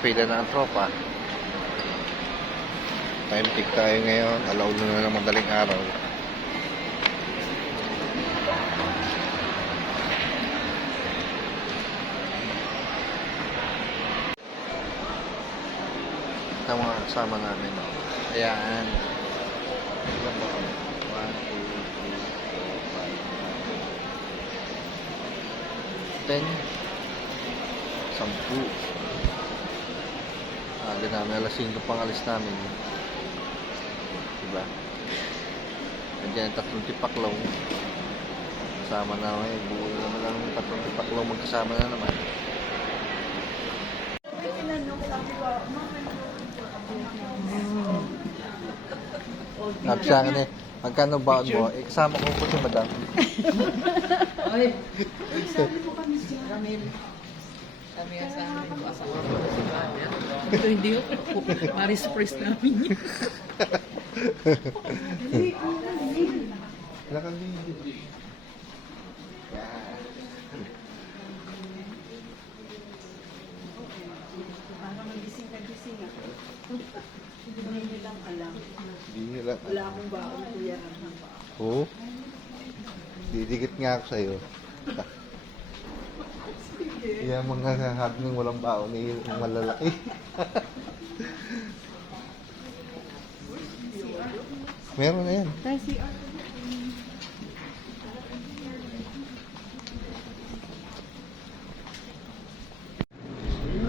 nakapila na ang tropa. Time tick tayo ngayon. Alaw na ng madaling araw. Ito mga kasama namin. Ayan. Ilan ba? 1, 2, 3, 4, 5, 10. 10. Aga namin, alas 5 pang alis namin. Diba? Nandiyan yung 3 tipaklaw. Kasama na naman. Buo naman ang 3 tipaklaw. Magkasama na naman. Sabi sa akin eh, magkano baon mo? Eh, kasama ko po si madam. Ay, sabi po kami siya. Ramil. Sabi nga sa amin po, asawa ko si Bada. Ito hindi ko. Pari-surprise namin yun. Nakalimutan. Parang magising na gising ako. Hindi nyo lang alam. Wala akong baon, kuya. Oo. Didikit nga ako sa'yo. Yan mga hagning walang baon eh, yung malalaki. Meron na yan.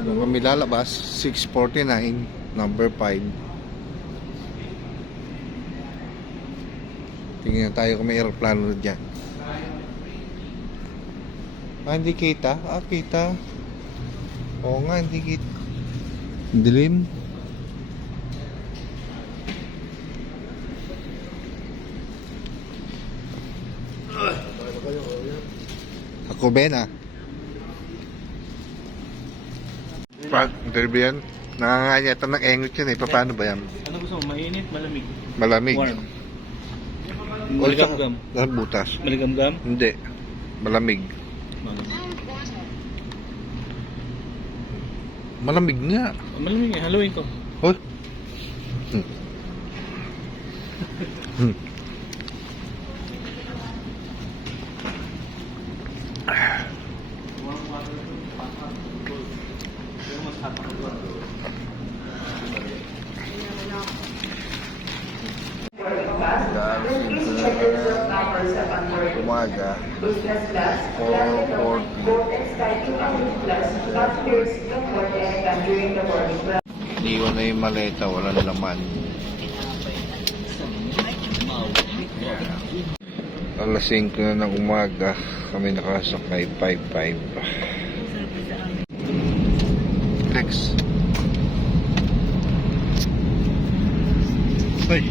Nung kami lalabas, 6:49, number 5. Tingnan tayo kung may aeroplano dyan. Ah, hindi kita? Ah, kita. Oo nga, hindi kita. Dilim. Ako, Ben, ah. Derby yan. Nanganganyatan ng engot yun eh. Paano ba yan? Ano gusto mo? Mainit, malamig? Malamig. Warm. Maligam-gam. Lahat butas. Maligam-gam? Hindi. Malamig. Malamig nga. Malamig eh. Haluin ko. Hoy. Umaga 4:40. Iwan na yung maleta, walang laman. Alas 5 na ng umaga, kami nakasakay 5:05. Flex. Ay.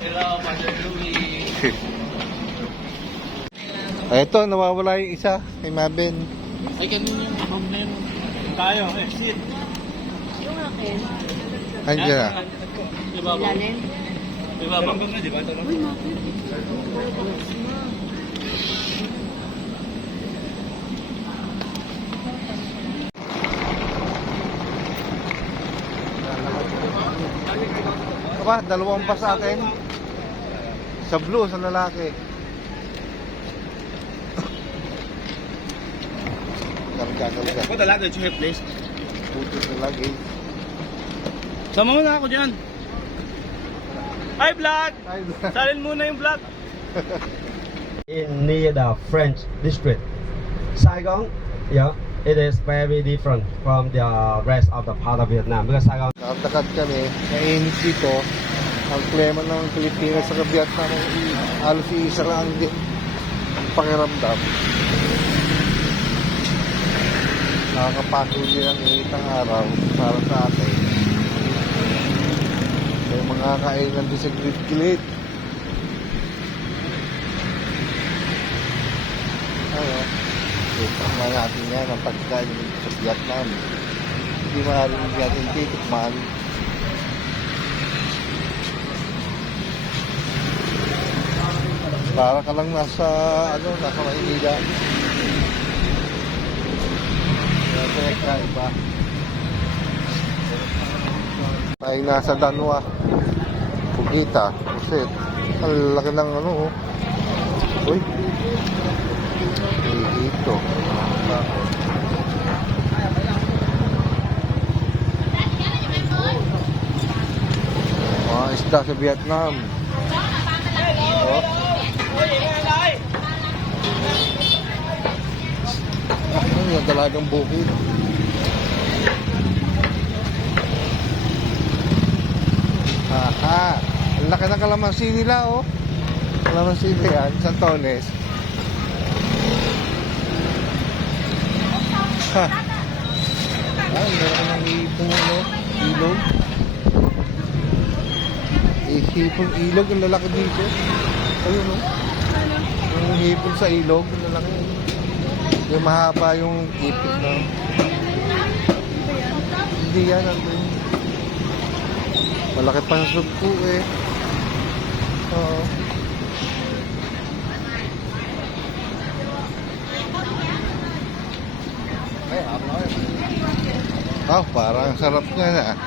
Hello, Father Louie. Ito, nawawala yung isa kay Mabel. Ay, ganun yung problem. Tayo, exit. Yung akin, Andiyan na. Diba ba? ilalim. Diba ba? Diba ito? Uy, bakit? Aba, dalawang pa sa akin. Sa blue, sa lalaki. Karga. Ako talaga, it's your place. Puto sa lagi. Sama mo na ako dyan. Hi, vlog! Ay, Salin muna yung vlog. In near the French district. Saigon, yeah. it is very different from the rest of the part of Vietnam because Saigon. Nakatagad kami, nainit dito. Ang klema ng Pilipinas sa Vietnam, halos iisa lang din ang pakiramdam. Nakakapagod din ang init ng araw para sa atin. May mga kainan din sa gilid-gilid. Ano? Ito nga natin yan ang pagkain sa Vietnam. Hindi maaaring natin titikman. Para ka lang nasa Maynila. Kaya kakaiba. Tayo nasa Danwa. Pugita. Kasi ang laki ng Uy. Dito. Mga isda sa Vietnam. Oh. Ano yung dalagang bukid? Aha! Ang laki ng kalamansi nila, oh. Kalamansi nila yan, Santones. Ha! Ay, meron ng hipong ilog. Hipong ilog, ang lalaki dito. Ayun, oh. Yung hipon sa ilog, ang lalaki. Yung mahaba yung ipit na. Hindi yan, andun. Malaki pa sa sugpo eh. Oo. Parang sarap niya na.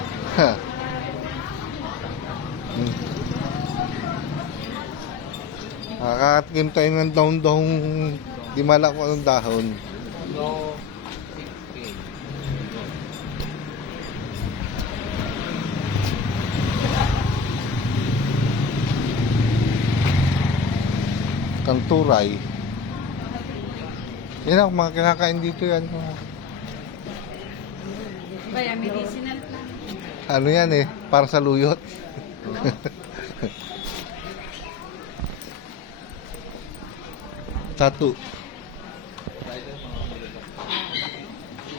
Nakakatikim tayo ng daon-daong di malak ko anong dahon. Kanturay. Yan ang mga kinakain dito yan. Kaya medicinal plan. Ano yan eh, para sa luyot. Tattoo.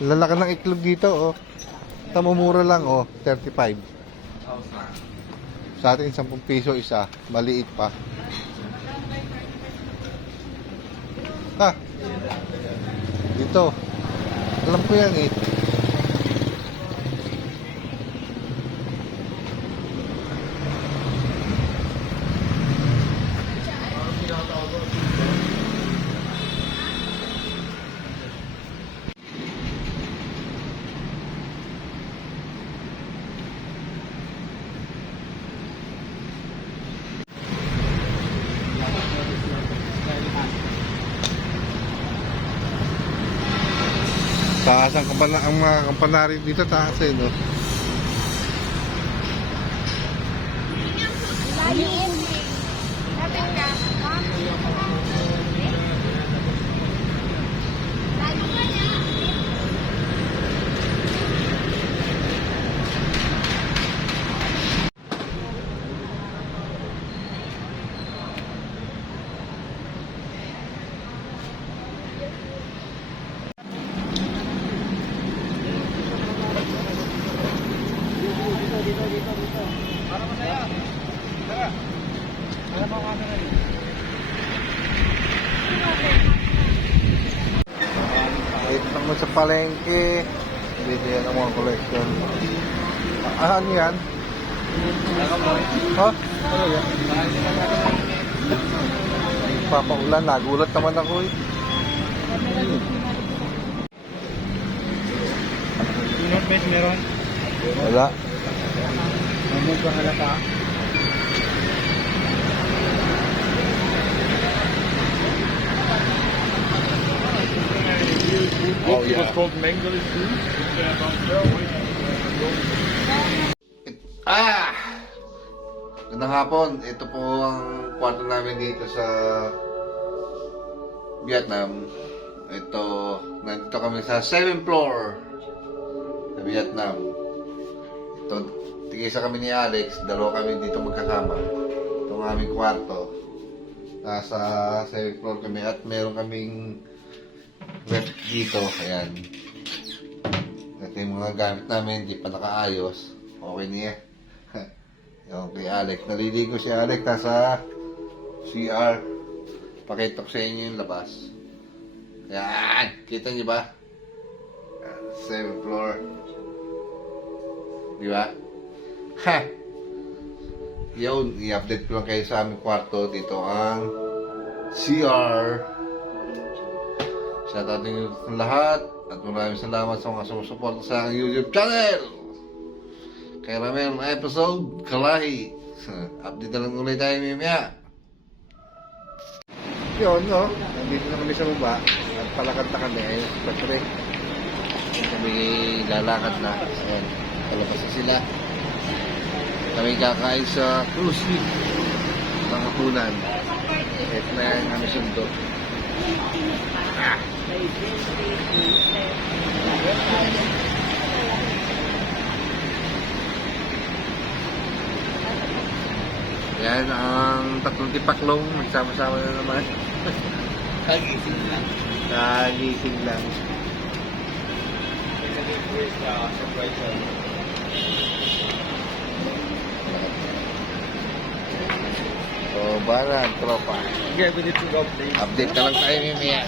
Lalaki ng iklog dito, oh. Tamumura lang, oh. 35. Sa atin, 10 piso isa. Maliit pa. Ha? Dito. Alam ko yan, eh. Taas ang mga kampanari dito, taas eh, no? Ito naman sa palengke. Dito yan ang mga collection. Ano yan? Ha? Ano yan? Papaulan. Nagulat naman ako eh. Pinot base meron? Wala. Mamog ka halata. Oh, yeah. What's called mango food? Gandang hapon. Ito po ang kwarto namin dito sa Vietnam. ito, nandito kami sa 7th floor sa Vietnam. Ito, tigisa kami ni Alex, dalawa kami dito magkasama. Itong aming kwarto. Nasa 7th floor kami at meron kaming rep dito. Ayan. Ito yung mga gamit namin, hindi pa nakaayos. Okay niya. Yung kay Alex. Naliligo si Alex, nasa CR. Pakita ko sa inyo yung labas. Yan! Kita niyo ba? 7th floor. Di ba? Ha! Yun, i-update ko lang kayo sa aming kwarto. Dito ang CR. Shoutout ninyo sa lahat. At maraming salamat sa mga sumusuporta sa aking YouTube channel. Kay Ramel episode, Kalahi. Update na lang ulit tayo mamaya. Yun, no? Nandito na kami sa baba. At palakad na kami. Ayun, patre. Kami lalakad na. Ayan, palabas na sila. Kami kakain sa cruise ship. Mga punan. Ito na yung kami sundo. Yan ang tatlong tipaklong. Magsama-sama na naman. Kagising lang. Kagising lang. So, bana, tropa. Yeah, we need to go, please. Update na lang tayo mamaya.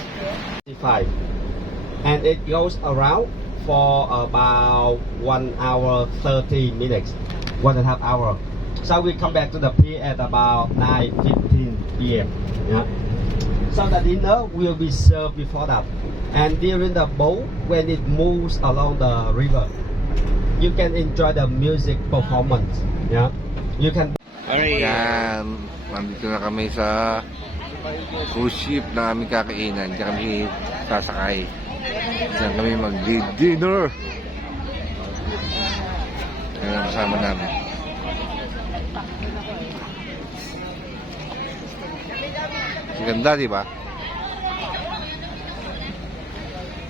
5. And it goes around for about 1 hour 30 minutes, 1.5 hour. So we come back to the pier at about 9:15 p.m. Yeah. So the dinner will be served before that. And during the boat, when it moves along the river, you can enjoy the music performance. Yeah. You can. Yan. Nandito na kami sa cruise ship na aming kakainan. Diyan kami sasakay. Diyan kami mag-dinner. Yan ang kasama namin. Ganda, di ba?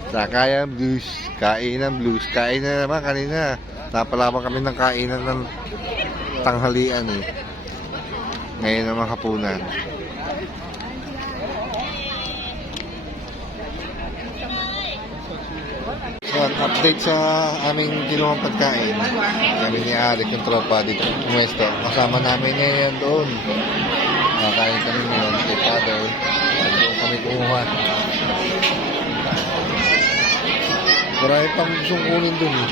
Sakayan blues, kainan blues. Kain na naman kanina. Napalaban kami ng kainan ng tanghalian eh. Ngayon naman hapunan. So, update sa aming kinuhang pagkain. Kami ni Alec, yung tropa dito. Pumuesto. Kasama namin ngayon doon. Nakain kami ngayon kay Father. Doon kami kumuha. Marami pang gustong kunin doon eh.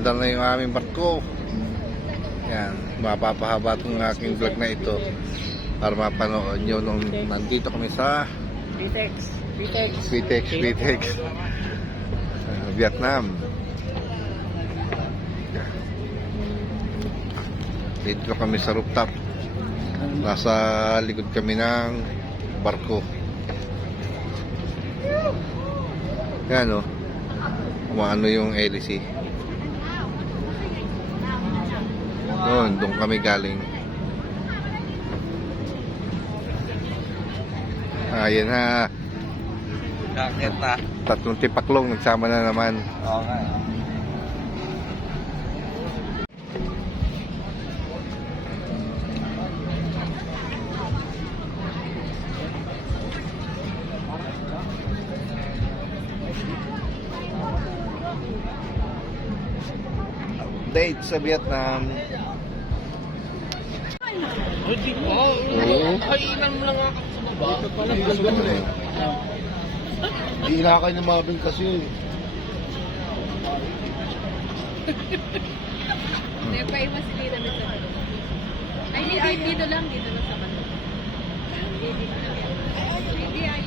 Umaandar na yung aming barko. Yan, mapapahaba itong aking vlog na ito para mapanood nyo nung nandito kami sa Vitex Vietnam. Dito kami sa rooftop. Nasa likod kami ng barko. Yan o. Kumaano yung LC. Doon kami galing. Ayan na. Kakit na. Tatlong tipaklong nagsama na naman. Okay. Date sa Vietnam. Oo. Kainan mo lang ako sa baba. Dito pala. Hindi inakay ng Mabel kasi. May famous dito na sa ano. Ay, dito lang sa ano. Hindi, ay.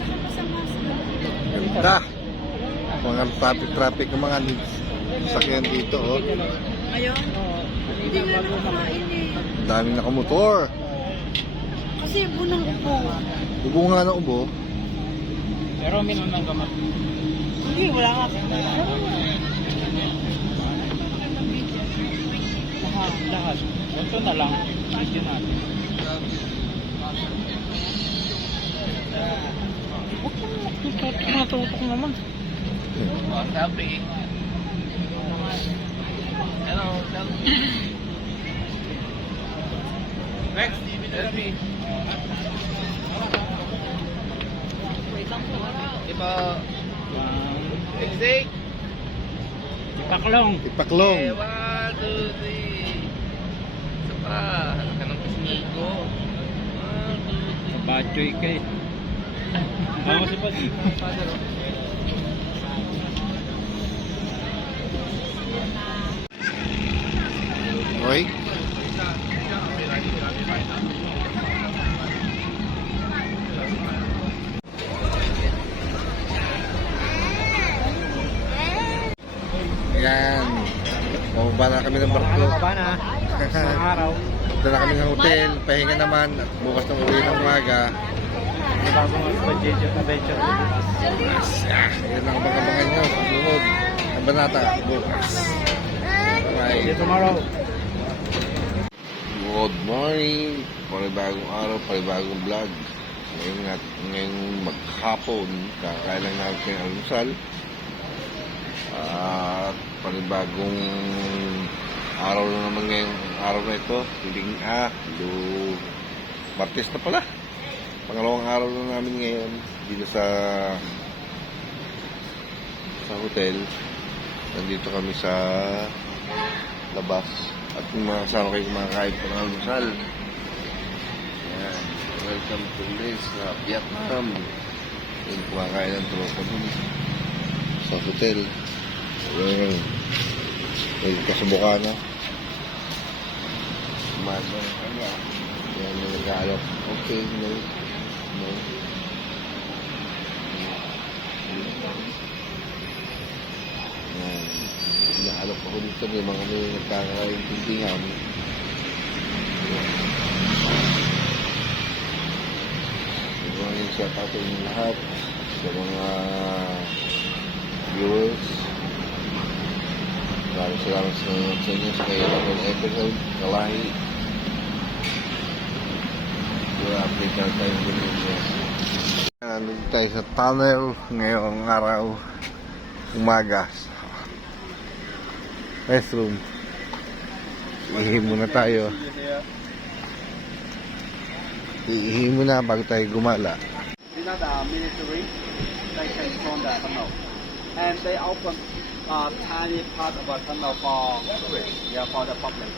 Tsaka masama sila. Ganda. Mga traffic ng mga sakyan dito, oh. Ayun? Hindi na nakakain eh. Ang daming nakamotor. Kasi bunang upo. Ubo nga ng ubo. Pero minum ng gamot. Hindi, wala nga. Lahat. Ito na lang. Medyo natin. Matutok naman. Sabi. Hello. Next, tell me. Iba. Exit. Ipaklong. Ipaklong. Okay, 1, 2, 3. Isa pa. Hanap ka ng pisniko. 1, 2, 3. Bachoy ka eh. Ano si Padi? Okay. Ayan. Pababa na kami ng barko. Baba na. Isang araw. Punta na kami ng hotel. Pahinga naman. At bukas ng uwi ng umaga. Bagong adventure. Ayan ang abangan nyo. Susunod. Ang banata. Bukas. See you Bye. tomorrow. Good morning. Panibagong araw, panibagong vlog. Ngayong maghapon, kakain lang natin ng almusal. At panibagong araw na naman ngayong araw na ito. Martes na pala. Pangalawang araw na namin ngayon dito sa hotel. Nandito kami sa labas. At yung mga kasama kayo kumakain po ng almusal. Ayan. Welcome to this Vietnam. Yung kumakain ng tropa dun sa hotel. Ayan. May kasubukan na. Kumain ng kanya. Ayan yung nag-aalok. Okay, no. Ayan. Naalok ako dito, may mga may nagkakaintindihan. Maraming shout out sa inyo lahat, sa mga viewers. Maraming salamat sa inyo sa kayo ng episode, Kalahi. Update na tayong video. Nandito tayo sa tunnel ngayong araw, umaga. Restroom. Ihi muna tayo. Ihi muna bago tayo gumala. You know the military, they can control the tunnel. And they open a tiny part of a tunnel for tourists, yeah, for the public.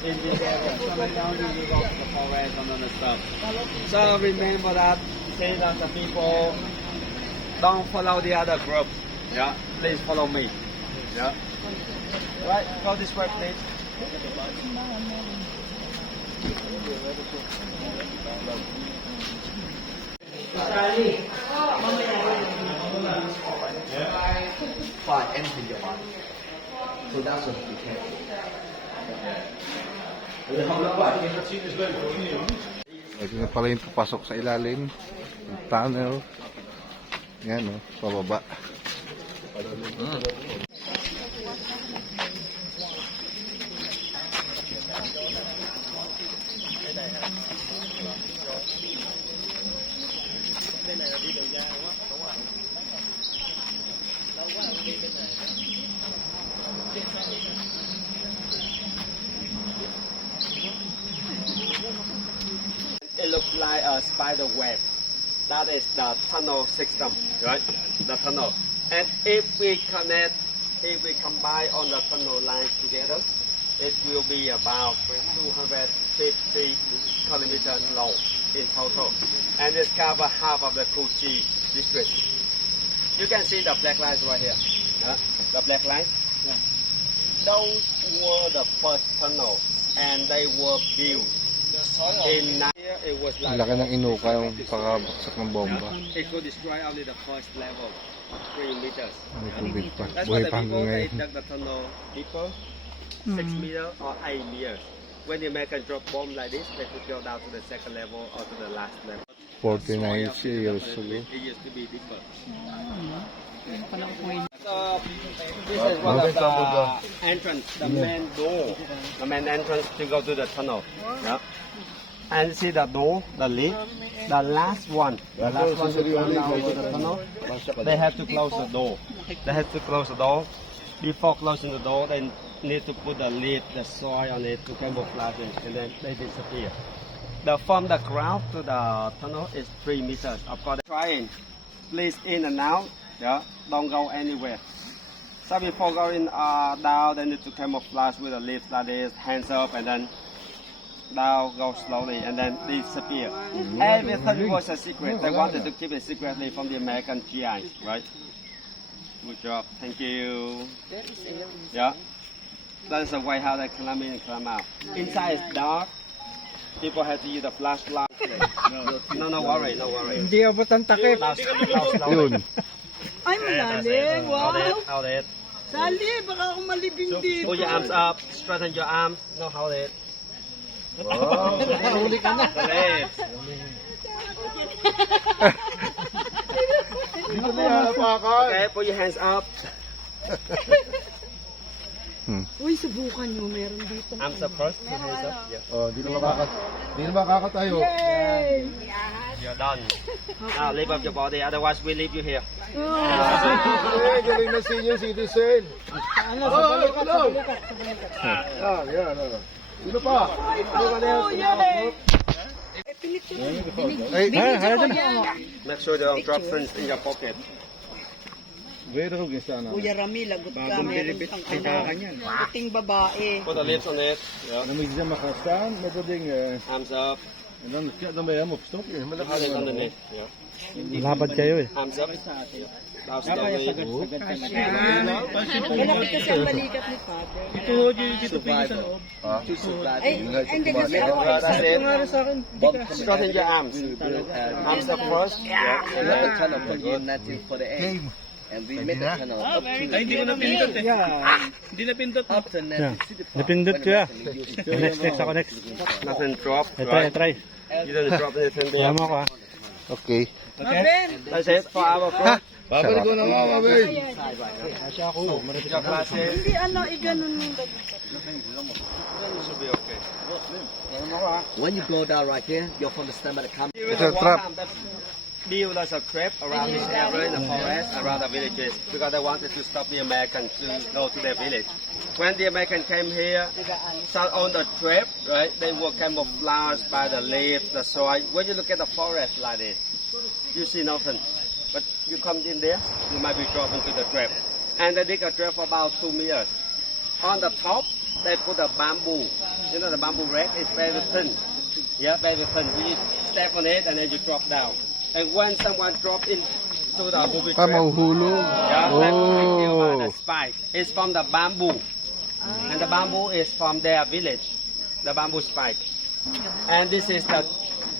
In this area, so right now you got the forest and other stuff. So remember that, say that the people don't follow the other group. Yeah, please follow me. Yeah. Right, go this way, please. Find anything you want. So that's what you can. Ito na pala yung papasok sa ilalim. Yung tunnel. Yan o, pababa. It looks like a spider web. That is the tunnel system, right? The tunnel. And if we combine on the tunnel line together, it will be about 250 kilometers long in total. And it covers half of the Kochi district. You can see the black lines right here. The black lines. Those were the first tunnel, and they were built in here. It was Ang like laki ng inuka yung pakabaksak ng bomba. it could destroy only the first level, 3 meters. May tubig pa. That's Buhay why the pa people hanggang they ngayon. dug the tunnel deeper, 6 meters or 8 meters. When the American drop bomb like this, they could go down to the second level or to the last level. 49 years ago. It used to be deeper. Yun palang point. So, this is one of the entrance, the main door, the main entrance to go to the tunnel. Yeah. And see the door, the lid, the last one to come down to the tunnel. They have to close the door. They have to close the door. Before closing the door, they need to put the lid, the soil on it to camouflage it, and then they disappear. From the ground to the tunnel is 3 meters. Of course, trying, please in and out. Yeah, don't go anywhere. So before going down, they need to camouflage with the lift like this, hands up, and then down, go slowly, and then disappear. Everything was a secret. They wanted to keep it secretly from the American GI, right? Good job. Thank you. Yeah. That is the way how they climb in and climb out. Inside is dark. People have to use a flashlight. No worry, no worry. Hindi abot ang takip. Now slowly. Yun. Ay, malalim. Hold Wow. it, hold it. Sali, baka ako malibing dito. Put your arms up, straighten your arms. No, hold it. Nahuli ka na. The legs. Dito na yan, apakan. Okay, put your hands up. Uy, subukan nyo. Meron dito. Arms up first. Your hands up. Yeah. Oh, di na makakatayo. Yay! You're done. Now lift up your body, otherwise we leave you here. Galing na senior citizen. Ano, sa balikat, sa balikat, sa balikat. Yan. Sino pa? Oh, yay! Ay, Make sure you don't drop things in your pocket. Kuya Rami, lagot ka. Meron kang buting babae. Put the lips on it. Yeah. Arms up. Hands underneath. Yeah. Labad kayo eh. Arms up. Now slowly. Malapit kasi ang balikat ni Father. Ay, hindi kasi ako That's it. sa akin. Straighten your arms. Arms up first. Yeah. for the end. And we made the tunnel up to Ay, hindi ko napindot eh. Hindi napindot. up to Native City Park. Napindot ko ya. Next ako next. Nothing drop. Try. You don't drop anything there. Kaya mo ko okay. That's it for our crew. Babalik ko na mga kabay. Your classes. Hindi ano, iganon mo. Should be okay. When you blow down right here, you'll understand where the camera. It's a trap. Build us a trap around this area in the forest, around the villages, because they wanted to stop the Americans to go to their village. When the Americans came here, sat on the trap, right, they were camouflaged by the leaves, the soil. When you look at the forest like this, you see nothing. But you come in there, you might be dropped into the trap. And they dig a trap for about 2 meters. On the top, they put a bamboo. You know the bamboo rack is very thin. Yeah, very thin. You step on it and then you drop down. And when someone drop in to the booby Ah, trap. mahuhulog. Yeah, that will kill by Oh. the spike. It's from the bamboo. And the bamboo is from their village. The bamboo spike. And this is the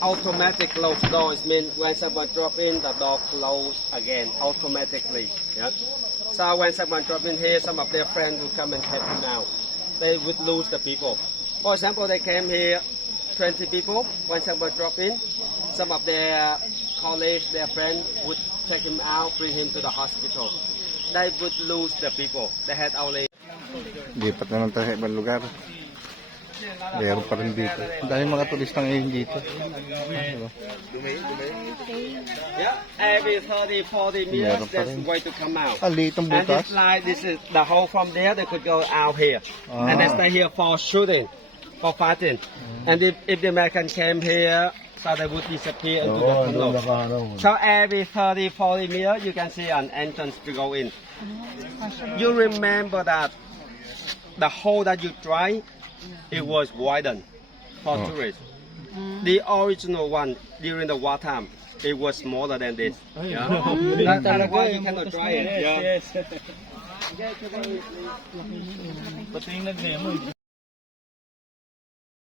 automatic close door. It means when someone drop in, the door close again automatically. Yeah. So when someone drop in here, some of their friends will come and help him out. They would lose the people. For example, they came here 20 people. When someone drop in, some of their colleagues, their friends would take him out, bring him to the hospital. They would lose the people. They had only Lipat naman tayo sa ibang lugar. Meron pa rin dito. Ang daming mga turista ngayon dito. Diba? yeah, every 30, 40 meters, Meron pa there's rin. way to come out. Ah, liit ang And butas. this line, this is the hole from there. They could go out here, and they Ah. stay here for shooting, for fighting. And if the American came here, so they would disappear into the tunnel. So every 30, 40 meters, you can see an entrance to go in. You remember that the hole that you tried, it was widened for tourists. The original one during the war time, it was smaller than this. Yeah. Otherwise, you cannot try it. Yeah. Pati yung nag-demo.